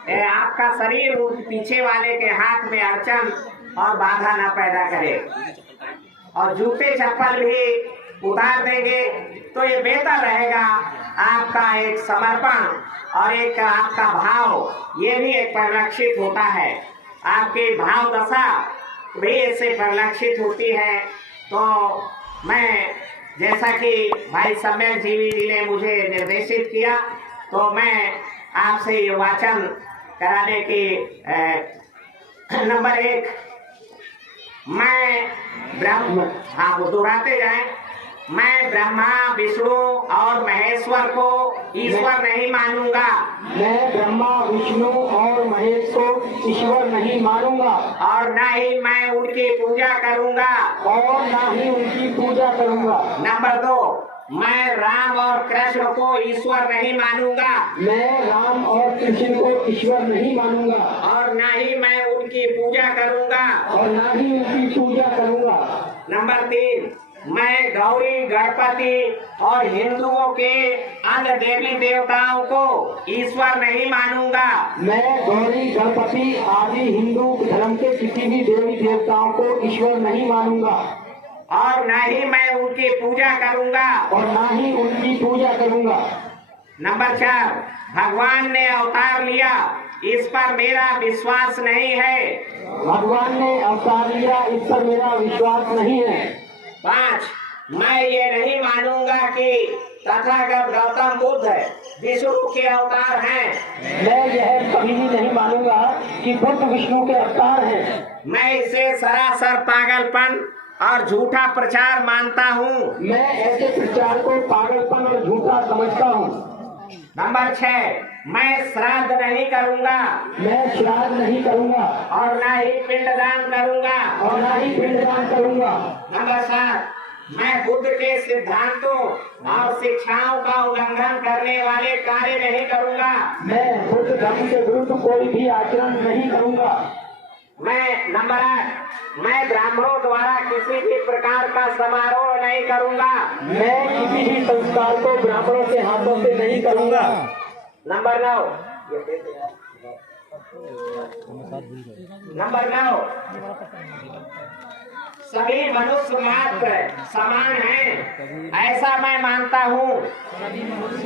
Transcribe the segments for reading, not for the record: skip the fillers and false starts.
आपका शरीर पीछे वाले के हाथ में अड़चन और बाधा न पैदा करे, और जूते चप्पल भी उतार देंगे तो ये बेहतर रहेगा। आपका एक समर्पण और एक आपका भाव ये भी एक परिलक्षित होता है, आपकी भाव दशा भी इससे परिलक्षित होती है। तो मैं जैसा कि भाई सम्यक जीवी जी ने मुझे निर्देशित किया, तो मैं आपसे ये वाचन कराने की नंबर 1, मैं ब्रह्म, हाँ वो दोहराते जाए, मैं ब्रह्मा विष्णु और महेश्वर को ईश्वर नहीं मानूंगा। मैं ब्रह्मा विष्णु और महेश को ईश्वर नहीं मानूंगा, और न ही मैं उनकी पूजा करूंगा, और ना ही उनकी पूजा करूंगा। नंबर 2, मैं राम और कृष्ण को ईश्वर नहीं मानूंगा, मैं राम और कृष्ण को ईश्वर नहीं मानूंगा, और न ही मैं उनकी पूजा करूंगा, और ना ही उनकी पूजा करूंगा। नंबर 3, मैं गौरी गणपति और हिंदुओं के अन्य देवी देवताओं को ईश्वर नहीं मानूंगा, मैं गौरी गणपति आदि हिंदू धर्म के किसी भी देवी देवताओं को ईश्वर नहीं मानूंगा, और न ही मैं उनकी पूजा करूंगा, और ना ही उनकी पूजा करूंगा। नंबर 4, भगवान ने अवतार लिया, इस पर मेरा विश्वास नहीं है। भगवान ने अवतार लिया, इस पर मेरा विश्वास नहीं है। 5, मैं ये नहीं मानूंगा कि तथागत गौतम बुद्ध विष्णु के अवतार हैं। मैं यह कभी भी नहीं मानूंगा कि बुद्ध विष्णु के अवतार हैं। मैं इसे सरासर पागलपन और झूठा प्रचार मानता हूँ। मैं ऐसे प्रचार को पागलपन और झूठा समझता हूँ। नंबर 6, मैं श्राद्ध नहीं करूंगा, मैं श्राद्ध नहीं करूंगा, और न ही पिंडदान करूंगा, और ना ही पिंडदान करूंगा। नंबर 7, मैं बुद्ध के सिद्धांतों और शिक्षाओं का उल्लंघन करने वाले कार्य नहीं करूंगा। मैं बुद्ध धर्म के विरुद्ध कोई भी आचरण नहीं करूंगा। मैं नंबर 8, मैं ब्राह्मणों द्वारा किसी भी प्रकार का समारोह नहीं करूंगा। मैं किसी भी संस्कार को ब्राह्मणों के हाथों से नहीं करूंगा। नंबर 9, सभी मनुष्य मात्र समान हैं, ऐसा मैं मानता हूँ।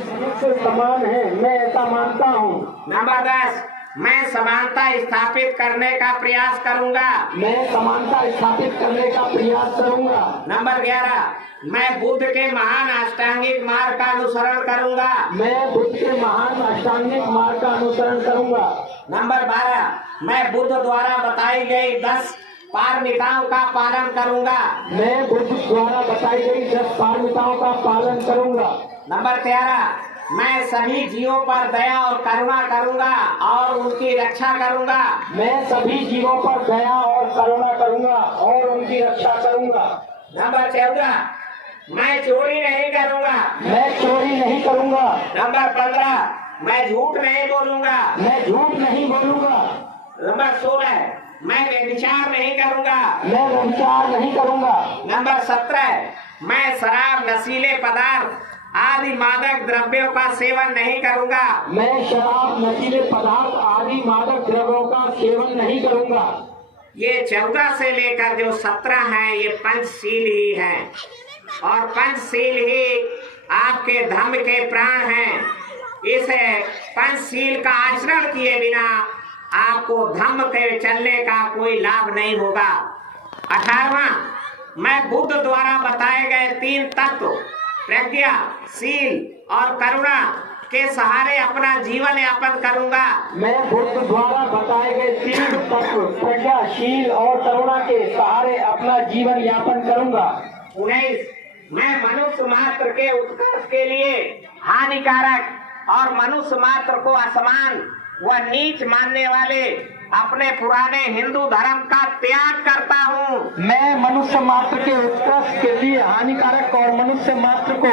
मनुष्य समान है, मैं ऐसा मानता हूँ। नंबर 10, मैं समानता स्थापित करने का प्रयास करूंगा। मैं समानता स्थापित करने का प्रयास करूंगा। नंबर 11, मैं बुद्ध के महान अष्टांगिक मार्ग का अनुसरण करूंगा। मैं बुद्ध के महान अष्टांगिक मार्ग का अनुसरण करूंगा। नंबर 12, मैं बुद्ध द्वारा बताई गई 10 पारमिताओं का पालन करूंगा। मैं बुद्ध द्वारा बताई गई 10 पारमिताओं का पालन करूंगा। नंबर 13, मैं सभी जीवों पर दया और करुणा करूंगा और उनकी रक्षा करूंगा। मैं सभी जीवों पर दया और करुणा करूंगा और उनकी रक्षा करूंगा। नंबर 14, मैं चोरी नहीं करूंगा। मैं चोरी नहीं करूंगा। नंबर 15, मैं झूठ नहीं बोलूंगा। मैं झूठ नहीं बोलूंगा। नंबर 16, मैं व्यभिचार नहीं करूंगा। मैं व्यभिचार नहीं करूंगा। नंबर 17, मैं शराब, नशीले पदार्थ आदि मादक द्रव्यों का सेवन नहीं करूंगा। मैं शराब, नशीले पदार्थ आदि मादक द्रव्यों का सेवन नहीं करूंगा। ये 14 से लेकर जो 17 हैं, ये पंचशील ही हैं, और पंचशील ही आपके धर्म के प्राण हैं। इस पंचशील का आचरण किए बिना आपको धर्म के चलने का कोई लाभ नहीं होगा। 18वां, मैं बुद्ध द्वारा बताए गए 3 तत्व प्रज्ञा, शील और करुणा के सहारे अपना जीवन यापन करूंगा। मैं बुद्ध द्वारा बताए गए 3 तत्व प्रज्ञा, शील और करुणा के सहारे अपना जीवन यापन करूंगा। 19, मैं मनुष्य मात्र के उत्कर्ष के लिए हानिकारक और मनुष्य मात्र को असमान व नीच मानने वाले अपने पुराने हिंदू धर्म का त्याग करता हूँ। मैं मनुष्य मात्र के उत्कर्ष के लिए हानिकारक और मनुष्य मात्र को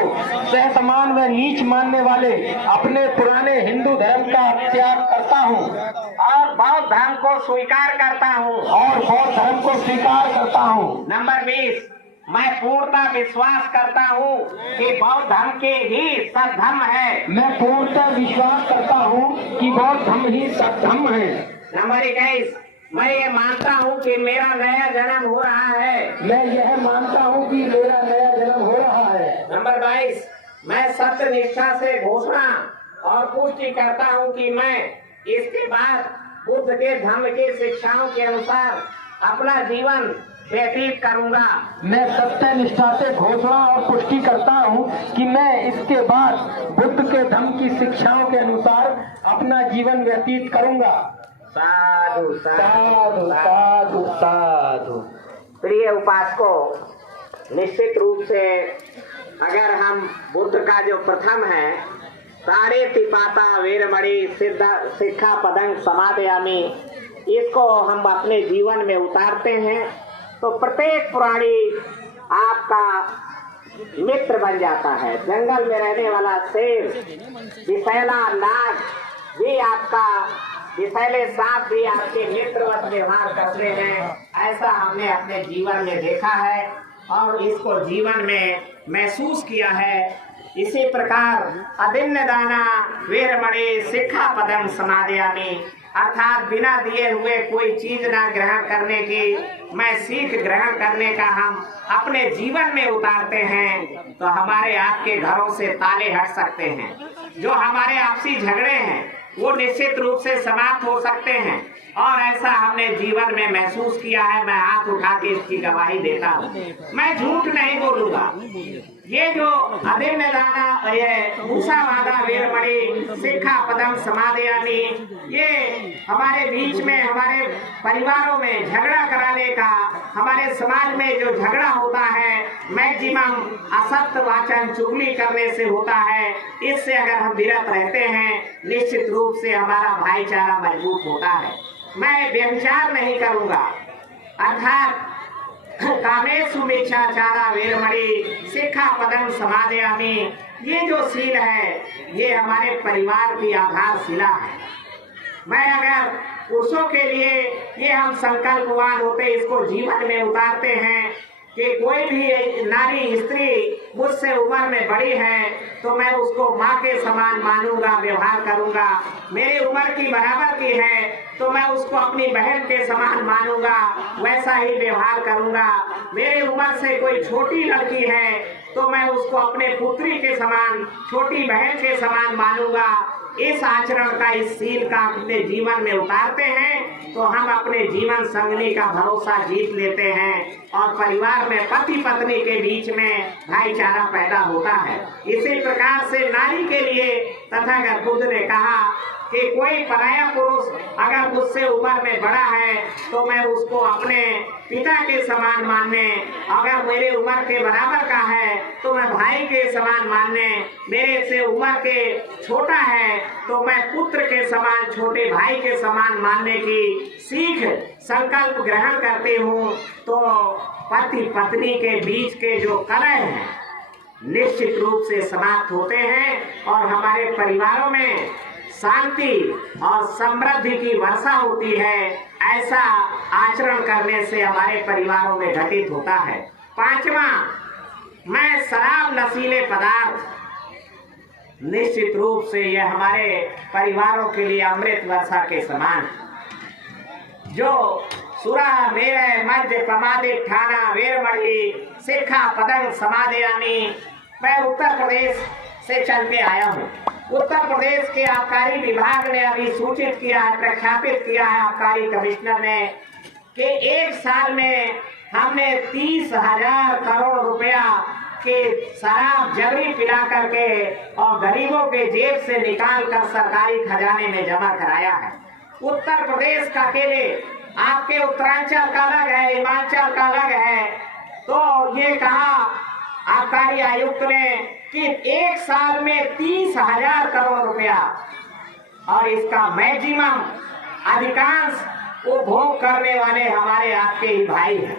सहसमान व नीच मानने वाले अपने पुराने हिंदू धर्म का त्याग करता हूँ, और बौद्ध धर्म को स्वीकार करता हूँ। और बौद्ध धर्म को स्वीकार करता हूँ। नंबर 20, मैं पूर्णतः विश्वास करता हूँ कि बौद्ध धर्म के ही सद्धर्म है। मैं पूर्णतः विश्वास करता हूँ कि बौद्ध धर्म ही सद्धर्म है। नंबर 21, मैं ये मानता हूँ कि मेरा नया जन्म हो रहा है। मैं यह मानता हूँ कि मेरा नया जन्म हो रहा है। नंबर 22, मैं सत्य निष्ठा से घोषणा और पुष्टि करता हूँ कि मैं इसके बाद बुद्ध के धर्म की शिक्षाओं के अनुसार अपना जीवन व्यतीत करूंगा। मैं सत्य निष्ठा से घोषणा और पुष्टि करता हूँ कि मैं इसके बाद बुद्ध के धर्म की शिक्षाओं के अनुसार अपना जीवन व्यतीत करूंगा। साधु साधु साधु साधु। प्रिय उपासकों, निश्चित रूप से अगर हम बुद्ध का जो प्रथम है तारे तिपाता वीरमणि सिद्ध शिक्षा पदंग समादयामी, इसको हम अपने जीवन में उतारते हैं तो प्रत्येक प्राणी आपका मित्र बन जाता है। जंगल में रहने वाला शेर, विषैला नाग भी आपका, विषैले सांप भी आपके मित्रवत व्यवहार करते हैं। ऐसा हमने अपने जीवन में देखा है और इसको जीवन में महसूस किया है। इसी प्रकार अदिन्न दाना वीरमणि शिक्षा पदम समादयामी, अर्थात बिना दिए हुए कोई चीज ना ग्रहण करने की मैं सीख ग्रहण करने का हम अपने जीवन में उतारते हैं तो हमारे आपके घरों से ताले हट सकते हैं। जो हमारे आपसी झगड़े हैं वो निश्चित रूप से समाप्त हो सकते हैं और ऐसा हमने जीवन में महसूस किया है। मैं हाथ उठा के इसकी गवाही देता हूँ, मैं झूठ नहीं बोलूंगा। ये जो अदिन्न दाना, ये मूसावादा वीरमणि शिक्षा पदम समादयामी, ये हमारे बीच में, हमारे परिवारों में झगड़ा कराने का, हमारे समाज में जो झगड़ा होता है मैक्सिमम असत्य वाचन चुगली करने से होता है। इससे अगर हम विरत रहते हैं निश्चित रूप से हमारा भाईचारा मजबूत होता है। मैं व्यभिचार नहीं करूंगा, अर्थात कामेषु मिच्छाचारा वीरमणि शिक्षा पदम समादयामी, ये जो सील है ये हमारे परिवार की आधारशिला है। मैं अगर पुरुषों के लिए ये हम संकल्पवान होते, इसको जीवन में उतारते हैं कि कोई भी नारी स्त्री मुझसे उम्र में बड़ी है तो मैं उसको माँ के समान मानूंगा, व्यवहार करूंगा। मेरी उम्र की बराबर की है तो मैं उसको अपनी बहन के समान मानूंगा, वैसा ही व्यवहार करूंगा। मेरी उम्र से कोई छोटी लड़की है तो मैं उसको अपने पुत्री के समान, छोटी बहन के समान मानूंगा। इस आचरण का, इस सील का अपने जीवन में उतारते हैं तो हम अपने जीवन संगनी का भरोसा जीत लेते हैं और परिवार में पति पत्नी के बीच में भाईचारा पैदा होता है। इसी प्रकार से नारी के लिए तथागत बुद्ध ने कहा कि कोई पराया पुरुष अगर मुझसे उम्र में बड़ा है तो मैं उसको अपने पिता के समान मानने, अगर मेरे उम्र के बराबर का है तो मैं भाई के समान मानने, मेरे से उम्र के छोटा है तो मैं पुत्र के समान, छोटे भाई के समान मानने की सीख संकल्प ग्रहण करती हूँ तो पति पत्नी के बीच के जो कलह हैं निश्चित रूप से समाप्त होते हैं और हमारे परिवारों में शांति और समृद्धि की वर्षा होती है। ऐसा आचरण करने से हमारे परिवारों में घटित होता है। 5वां, मैं शराब नशीले पदार्थ, निश्चित रूप से यह हमारे परिवारों के लिए अमृत वर्षा के समान है। जो सुरा मेरे मध्य प्रमादित ठाना वीरमणि शिक्षा पदंग समादयामी, मैं उत्तर प्रदेश से चल के आया हूँ। उत्तर प्रदेश के आबकारी विभाग ने अभी सूचित किया है, प्रख्यापित किया है आबकारी कमिश्नर ने कि एक साल में हमने 30,000 करोड़ रुपया के शराब जबरी पिला करके और गरीबों के जेब से निकाल कर सरकारी खजाने में जमा कराया है। उत्तर प्रदेश का अकेले, आपके उत्तरांचल का अलग है, हिमाचल का अलग है। तो ये कहा आबकारी आयुक्त ने कि एक साल में 30,000 करोड़ रुपया, और इसका मैक्सिमम अधिकांश उपभोग करने वाले हमारे आपके ही भाई हैं।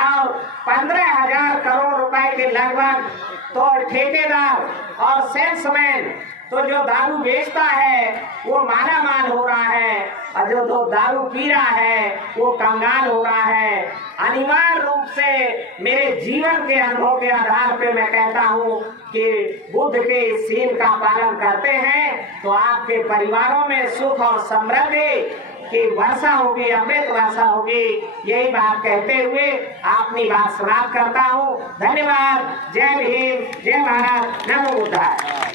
और 15,000 करोड़ रुपए के लगभग तो ठेकेदार और सेल्समैन तो जो दारू बेचता है वो माला माल हो रहा है, और जो तो दारू पी रहा है वो कंगाल हो रहा है। अनिवार्य रूप से मेरे जीवन के अनुभव के आधार पे मैं कहता हूँ कि बुद्ध के इस सील का पालन करते हैं तो आपके परिवारों में सुख और समृद्धि की वर्षा होगी, अमृत वर्षा होगी। यही बात कहते हुए अपनी बात समाप्त करता हूँ। धन्यवाद। जय भीम, जय भारत, नमो बुद्धाय।